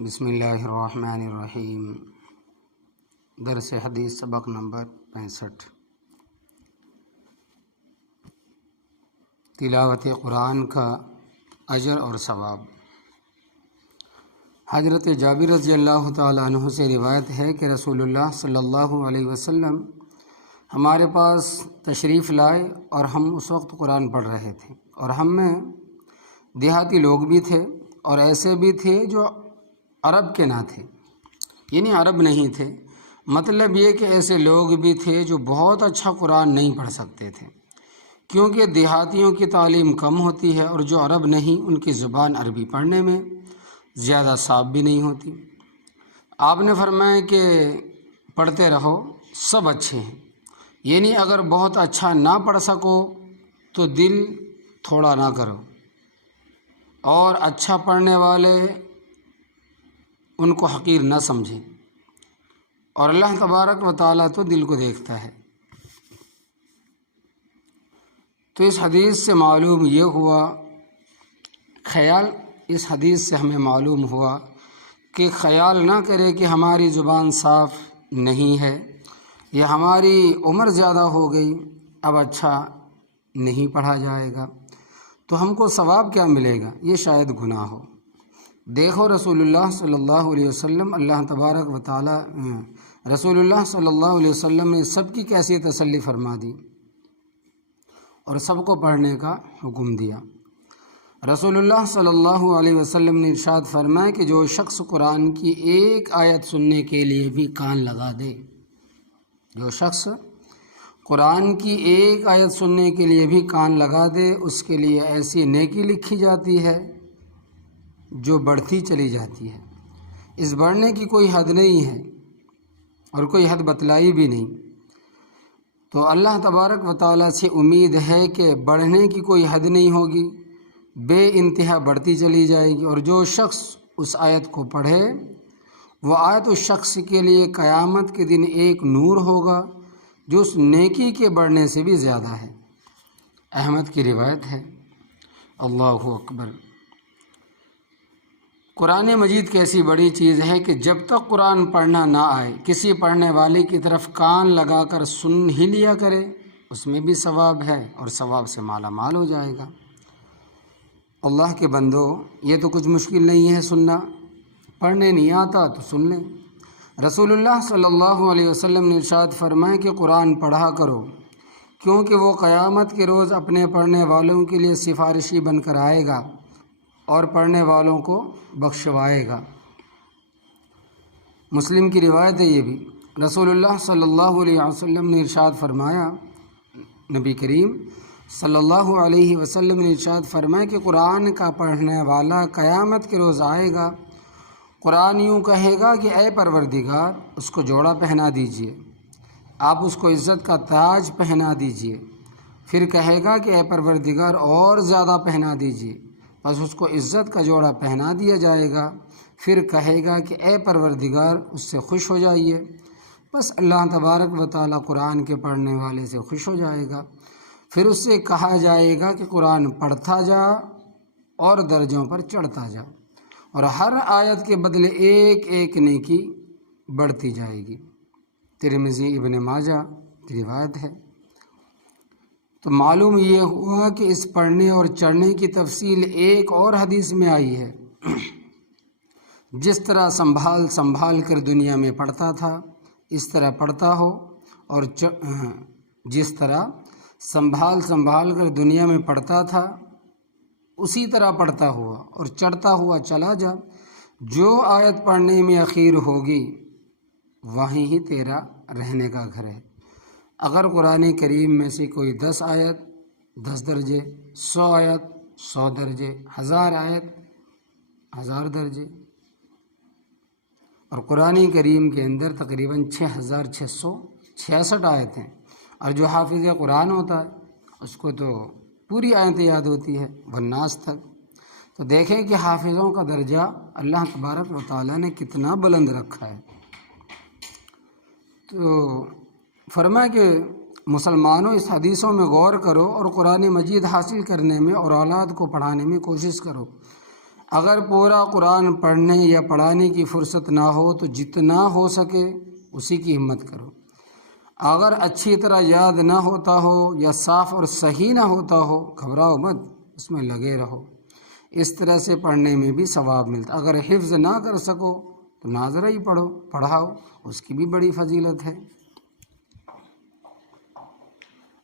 بسم اللہ الرحمن الرحیم۔ درس حدیث سبق نمبر 65۔ تلاوت قرآن کا اجر اور ثواب۔ حضرت جابر رضی اللہ تعالیٰ عنہ سے روایت ہے کہ رسول اللہ صلی اللہ علیہ وسلم ہمارے پاس تشریف لائے اور ہم اس وقت قرآن پڑھ رہے تھے، اور ہم میں دیہاتی لوگ بھی تھے اور ایسے بھی تھے جو عرب کے نہ تھے، یعنی عرب نہیں تھے۔ مطلب یہ کہ ایسے لوگ بھی تھے جو بہت اچھا قرآن نہیں پڑھ سکتے تھے، کیونکہ دیہاتیوں کی تعلیم کم ہوتی ہے، اور جو عرب نہیں ان کی زبان عربی پڑھنے میں زیادہ صاف بھی نہیں ہوتی۔ آپ نے فرمایا کہ پڑھتے رہو، سب اچھے ہیں، یعنی اگر بہت اچھا نہ پڑھ سکو تو دل تھوڑا نہ کرو، اور اچھا پڑھنے والے ان کو حقیر نہ سمجھیں، اور اللہ تبارک و تعالیٰ تو دل کو دیکھتا ہے۔ تو اس حدیث سے معلوم یہ ہوا، اس حدیث سے ہمیں معلوم ہوا کہ خیال نہ کرے کہ ہماری زبان صاف نہیں ہے یا ہماری عمر زیادہ ہو گئی، اب اچھا نہیں پڑھا جائے گا تو ہم کو ثواب کیا ملے گا، یہ شاید گناہ ہو۔ دیکھو رسول اللہ صلی اللہ علیہ وسلم، اللہ تبارک و تعالی رسول اللہ صلی اللہ علیہ وسلم نے سب کی کیسی تسلی فرما دی اور سب کو پڑھنے کا حکم دیا۔ رسول اللہ صلی اللہ علیہ وسلم نے ارشاد فرمایا کہ جو شخص قرآن کی ایک آیت سننے کے لیے بھی کان لگا دے، جو شخص قرآن کی ایک آیت سننے کے لیے بھی کان لگا دے، اس کے لیے ایسی نیکی لکھی جاتی ہے جو بڑھتی چلی جاتی ہے۔ اس بڑھنے کی کوئی حد نہیں ہے اور کوئی حد بتلائی بھی نہیں، تو اللہ تبارک و تعالیٰ سے امید ہے کہ بڑھنے کی کوئی حد نہیں ہوگی، بے انتہا بڑھتی چلی جائے گی۔ اور جو شخص اس آیت کو پڑھے، وہ آیت اس شخص کے لیے قیامت کے دن ایک نور ہوگا جو اس نیکی کے بڑھنے سے بھی زیادہ ہے۔ احمد کی روایت ہے۔ اللہ اکبر۔ قرآن مجید کیسی بڑی چیز ہے کہ جب تک قرآن پڑھنا نہ آئے، کسی پڑھنے والے کی طرف کان لگا کر سن ہی لیا کرے، اس میں بھی ثواب ہے اور ثواب سے مالا مال ہو جائے گا۔ اللہ کے بندو، یہ تو کچھ مشکل نہیں ہے سننا، پڑھنے نہیں آتا تو سن لیں۔ رسول اللہ صلی اللہ علیہ وسلم نے ارشاد فرمایا کہ قرآن پڑھا کرو، کیونکہ وہ قیامت کے روز اپنے پڑھنے والوں کے لیے سفارشی بن کر آئے گا اور پڑھنے والوں کو بخشوائے گا۔ مسلم کی روایت ہے یہ بھی۔ رسول اللہ صلی اللہ علیہ وسلم نے ارشاد فرمایا، نبی کریم صلی اللہ علیہ وسلم نے ارشاد فرمایا کہ قرآن کا پڑھنے والا قیامت کے روز آئے گا، قرآن یوں کہے گا کہ اے پروردگار، اس کو جوڑا پہنا دیجئے، آپ اس کو عزت کا تاج پہنا دیجئے۔ پھر کہے گا کہ اے پروردگار، اور زیادہ پہنا دیجئے، بس اس کو عزت کا جوڑا پہنا دیا جائے گا۔ پھر کہے گا کہ اے پروردگار، اس سے خوش ہو جائیے، بس اللہ تبارک و تعالیٰ قرآن کے پڑھنے والے سے خوش ہو جائے گا۔ پھر اس سے کہا جائے گا کہ قرآن پڑھتا جا اور درجوں پر چڑھتا جا، اور ہر آیت کے بدلے ایک ایک نیکی بڑھتی جائے گی۔ ترمذی ابن ماجہ کی روایت ہے۔ تو معلوم یہ ہوا کہ اس پڑھنے اور چڑھنے کی تفصیل ایک اور حدیث میں آئی ہے۔ جس طرح سنبھال کر دنیا میں پڑھتا تھا، اس طرح پڑھتا ہو، اور جس طرح سنبھال کر دنیا میں پڑھتا تھا اسی طرح پڑھتا ہوا اور چڑھتا ہوا چلا جا۔ جو آیت پڑھنے میں اخیر ہوگی وہیں ہی تیرا رہنے کا گھر ہے۔ اگر قرآن کریم میں سے کوئی 10 آیت 10 درجے، 100 آیت 100 درجے، 1000 آیت 1000 درجے، اور قرآن کریم کے اندر تقریباً 6666 آیتیں، اور جو حافظ قرآن ہوتا ہے اس کو تو پوری آیتیں یاد ہوتی ہے والناس تک، تو دیکھیں کہ حافظوں کا درجہ اللہ تبارک و تعالیٰ نے کتنا بلند رکھا ہے۔ تو فرمایا کہ مسلمانوں، اس حدیثوں میں غور کرو اور قرآن مجید حاصل کرنے میں اور اولاد کو پڑھانے میں کوشش کرو۔ اگر پورا قرآن پڑھنے یا پڑھانے کی فرصت نہ ہو تو جتنا ہو سکے اسی کی ہمت کرو۔ اگر اچھی طرح یاد نہ ہوتا ہو یا صاف اور صحیح نہ ہوتا ہو، گھبراؤ مت، اس میں لگے رہو، اس طرح سے پڑھنے میں بھی ثواب ملتا۔ اگر حفظ نہ کر سکو تو ناظرہ ہی پڑھاؤ، اس کی بھی بڑی فضیلت ہے۔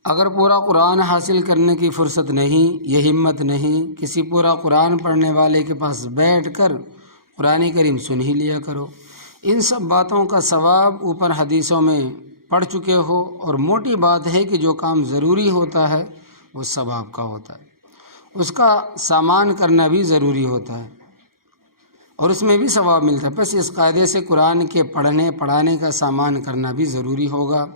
اگر پورا قرآن حاصل کرنے کی فرصت نہیں، یہ ہمت نہیں، کسی پورا قرآن پڑھنے والے کے پاس بیٹھ کر قرآن کریم سن ہی لیا کرو۔ ان سب باتوں کا ثواب اوپر حدیثوں میں پڑھ چکے ہو، اور موٹی بات ہے کہ جو کام ضروری ہوتا ہے وہ ثواب کا ہوتا ہے، اس کا سامان کرنا بھی ضروری ہوتا ہے اور اس میں بھی ثواب ملتا ہے۔ بس اس قاعدے سے قرآن کے پڑھانے کا سامان کرنا بھی ضروری ہوگا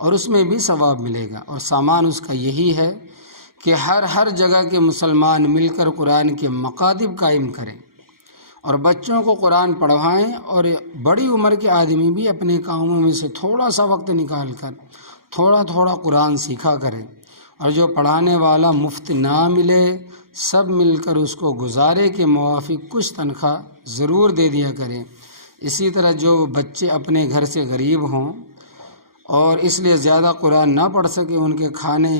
اور اس میں بھی ثواب ملے گا، اور سامان اس کا یہی ہے کہ ہر جگہ کے مسلمان مل کر قرآن کے مکاتب قائم کریں اور بچوں کو قرآن پڑھوائیں، اور بڑی عمر کے آدمی بھی اپنے کاموں میں سے تھوڑا سا وقت نکال کر تھوڑا قرآن سیکھا کریں، اور جو پڑھانے والا مفت نہ ملے سب مل کر اس کو گزارے کے موافق کچھ تنخواہ ضرور دے دیا کریں۔ اسی طرح جو بچے اپنے گھر سے غریب ہوں اور اس لیے زیادہ قرآن نہ پڑھ سکے، ان کے کھانے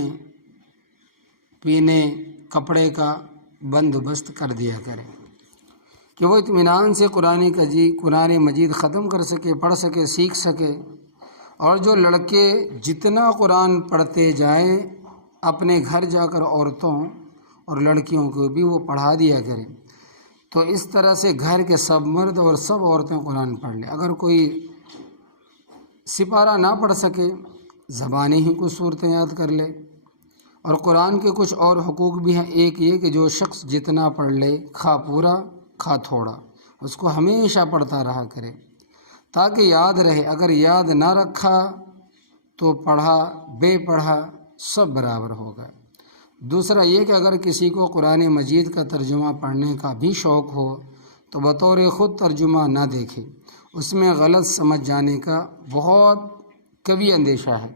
پینے کپڑے کا بندوبست کر دیا کریں کہ وہ اطمینان سے قرآن مجید ختم کر سکے، پڑھ سکے، سیکھ سکے۔ اور جو لڑکے جتنا قرآن پڑھتے جائیں اپنے گھر جا کر عورتوں اور لڑکیوں کو بھی وہ پڑھا دیا کریں، تو اس طرح سے گھر کے سب مرد اور سب عورتیں قرآن پڑھ لیں۔ اگر کوئی سپارہ نہ پڑھ سکے، زبانی ہی کچھ صورتیں یاد کر لے۔ اور قرآن کے کچھ اور حقوق بھی ہیں۔ ایک یہ کہ جو شخص جتنا پڑھ لے، خواہ پورا خواہ تھوڑا، اس کو ہمیشہ پڑھتا رہا کرے تاکہ یاد رہے۔ اگر یاد نہ رکھا تو پڑھا بے پڑھا سب برابر ہوگا۔ دوسرا یہ کہ اگر کسی کو قرآن مجید کا ترجمہ پڑھنے کا بھی شوق ہو تو بطور خود ترجمہ نہ دیکھے، اس میں غلط سمجھ جانے کا بہت کبھی اندیشہ ہے۔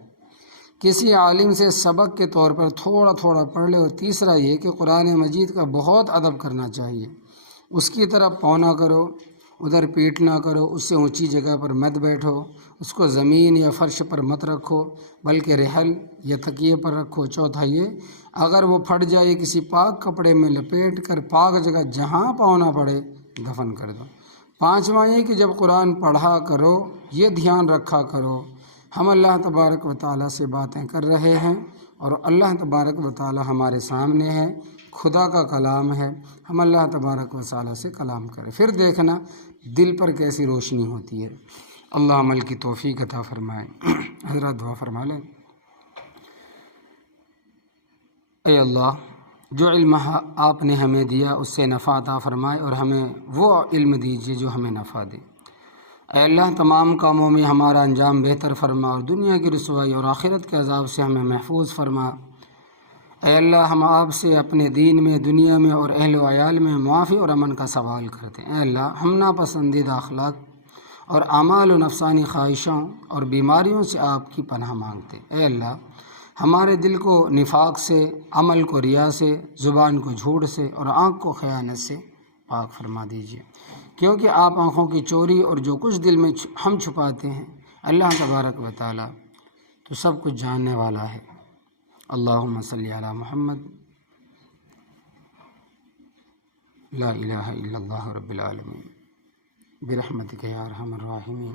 کسی عالم سے سبق کے طور پر تھوڑا پڑھ لے۔ اور تیسرا یہ کہ قرآن مجید کا بہت ادب کرنا چاہیے، اس کی طرف پاؤں نہ کرو، ادھر پیٹ نہ کرو، اس سے اونچی جگہ پر مت بیٹھو، اس کو زمین یا فرش پر مت رکھو بلکہ رحل یا تکیے پر رکھو۔ چوتھا یہ، اگر وہ پھٹ جائے کسی پاک کپڑے میں لپیٹ کر پاک جگہ جہاں پاؤں نہ پڑے دفن کر دو۔ پانچواں یہ کہ جب قرآن پڑھا کرو یہ دھیان رکھا کرو ہم اللہ تبارک و تعالیٰ سے باتیں کر رہے ہیں اور اللہ تبارک و تعالیٰ ہمارے سامنے ہے، خدا کا کلام ہے، ہم اللہ تبارک و تعالیٰ سے کلام کریں، پھر دیکھنا دل پر کیسی روشنی ہوتی ہے۔ اللہ عمل کی توفیق عطا فرمائے۔ حضرات دعا فرما لیں۔ اے اللہ، جو علم آپ نے ہمیں دیا اس سے نفع عطا فرمائے اور ہمیں وہ علم دیجیے جو ہمیں نفع دے۔ اے اللہ، تمام کاموں میں ہمارا انجام بہتر فرما اور دنیا کی رسوائی اور آخرت کے عذاب سے ہمیں محفوظ فرما۔ اے اللہ، ہم آپ سے اپنے دین میں، دنیا میں اور اہل و عیال میں معافی اور امن کا سوال کرتے ہیں۔ اے اللہ، ہم ناپسندیدہ اخلاق اور اعمال و نفسانی خواہشوں اور بیماریوں سے آپ کی پناہ مانگتے ہیں۔ اے اللہ، ہمارے دل کو نفاق سے، عمل کو ریا سے، زبان کو جھوٹ سے اور آنکھ کو خیانت سے پاک فرما دیجیے، کیونکہ آپ آنکھوں کی چوری اور جو کچھ دل میں ہم چھپاتے ہیں اللہ تبارک و تعالیٰ تو سب کچھ جاننے والا ہے۔ اللہم صلی علی محمد، لا الہ الا اللہ رب العالمین، برحمتک یا ارحم الراحمین۔